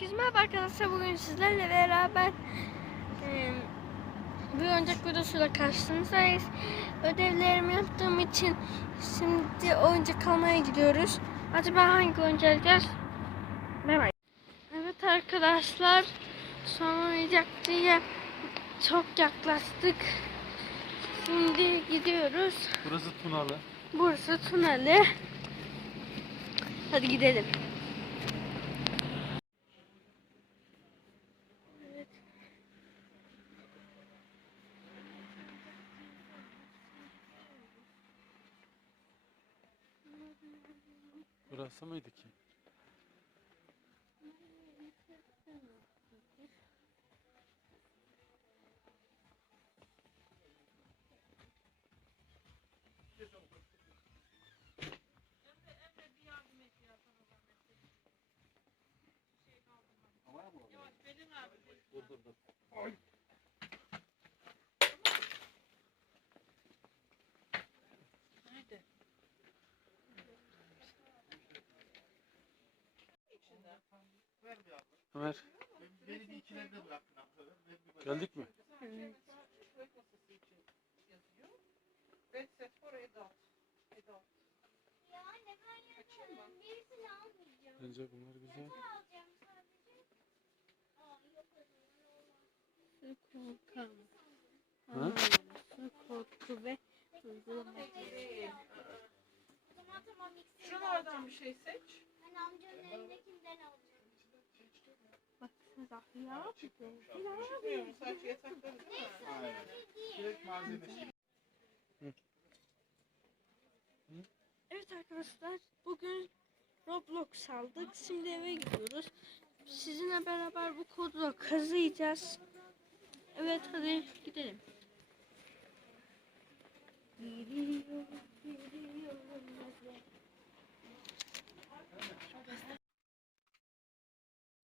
Herkese merhaba arkadaşlar. Bugün sizlerle beraber e, bir oyuncak videosuyla karşınızdayız. Ödevlerimi yaptığım için şimdi oyuncak almaya gidiyoruz. Acaba hangi oyuncak alacağız? Merhaba. Evet arkadaşlar. Son oyuncakçıya çok yaklaştık. Şimdi gidiyoruz. Burası Tunalı. Burası Tunali. Hadi gidelim. Burası mıydı ki? Ömer. Beni bir ikilerde bıraktın haftada. Geldik mi? Almayacağım. Bence bunlar güzel. Su korkan. Ha? Su korku ve uygulama. Şuralardan bir şey seç. Ben amcanın elindekinden alacağım. Baksanıza ya. Bilmiyorum sadece yatakları değil mi? Aynen. Direkt malzemesi. Evet arkadaşlar bugün Roblox aldık. Şimdi eve gidiyoruz. Sizinle beraber bu kodu da kazıyacağız. Evet hadi gidelim. Gidiyorum eve.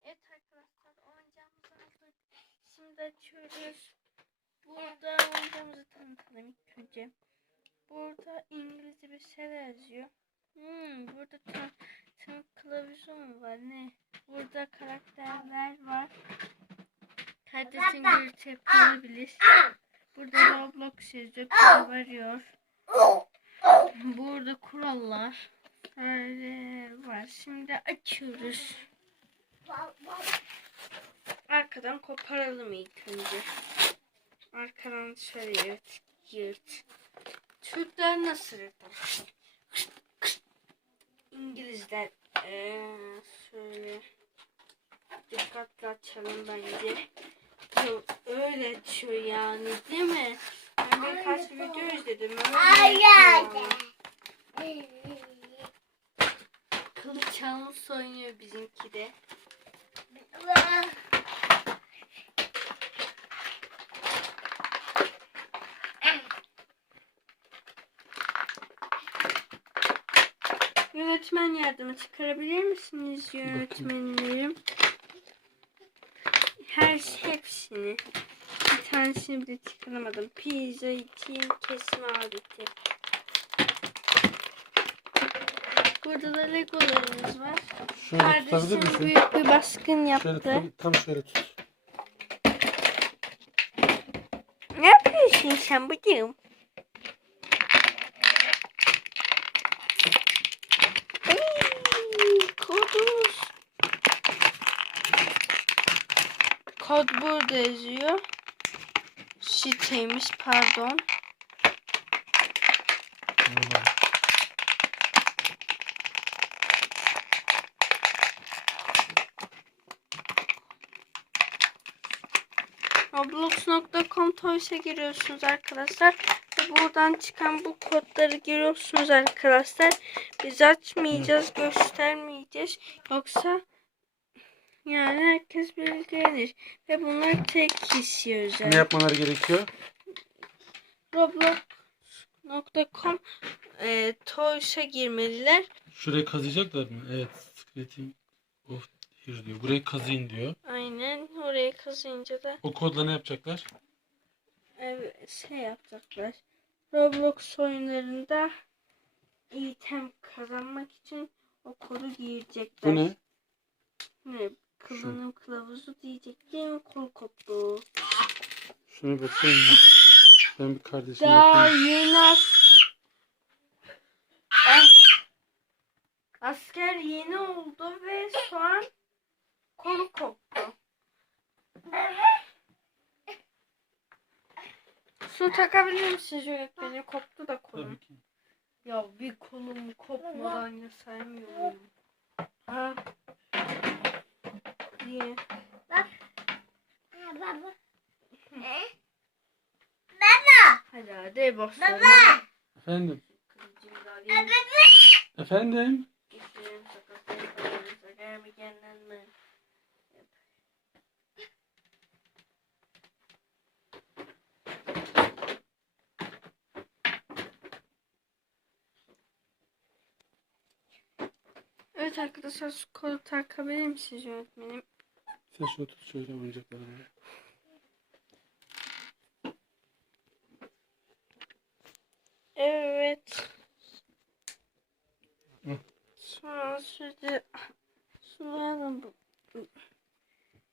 Evet arkadaşlar oyuncağımızı aldık. Şimdi açıyoruz. Burada oyuncağımızı tanıtalım ilk önce. Burada İngilizce bir şeyler yazıyor. Hmm, burada tam, tam kılavuzu mu var ne? Burada karakterler var. Kardeşin gürültü yapılabilir. Burada Roblox yazıyor. Varıyor. Burada kurallar. Böyle var. Şimdi açıyoruz. Arkadan koparalım ilk önce. Arkadan şöyle yırt. yırt. Türkler nasıl yapar? İngilizler ee, şöyle dikkatli açalım bence. Yok, öyle açıyor yani değil mi? Ben birkaç video izledim. Öyle yapıyor almış oynuyor bizimki de. Yönetmen yardımı çıkarabilir misiniz yönetmenlerim? Her şey hepsini. Bir tanesini bile çıkaramadım. Pizza için kesme aleti. Burada da legolarımız var. Şöyle Kardeşim tutabilir misin? büyük bir baskın yaptı. Şöyle tam, şöyle tut. Ne yapıyorsun sen bugün? Ay, kodumuz. Kod burada yazıyor. Siteymiş pardon. Roblox.com Toys'a giriyorsunuz arkadaşlar. Ve buradan çıkan bu kodları giriyorsunuz arkadaşlar. Biz açmayacağız, göstermeyeceğiz. Yoksa yani herkes bilgilenir. Ve bunlar tek kişi özel. Ne yapmaları gerekiyor? Roblox.com e, Toys'a girmeliler. Şurayı kazıyacaklar mı? Evet. Scrating of here diyor. Burayı kazıyın diyor. Aynen oraya kazınca da O kodla ne yapacaklar? Evet, şey yapacaklar. Roblox oyunlarında item kazanmak için o kodu girecekler. Bu ne? Ne? kullanım kılavuzu diyecektim. Kol koptu. Şuna bakayım mı? Ben bir kardeşime Daha bakayım. as- Asker yeni oldu ve şu an kolu koptu. Su takabilir misiniz öğretmenim? Koptu da kolum. Tabii ki. Ya bir kolum kopmadan ya saymıyorum. Ha? Niye? Ha, baba. Baba. Hadi hadi başlayalım. Baba. Efendim. Efendim. Evet arkadaşlar şu kolu takabilir misiniz öğretmenim? Sen şunu tut şöyle oyuncaklarını. Evet. Hı. Sonra şöyle sulayalım bu.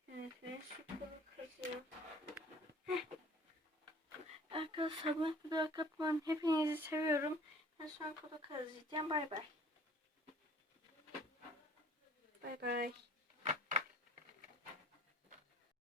Evet ben şu kolu kazıyorum. Arkadaşlar ben video katmanım. Hepinizi seviyorum. Ben an kolu kazıyacağım. Bay bay. Bay bay.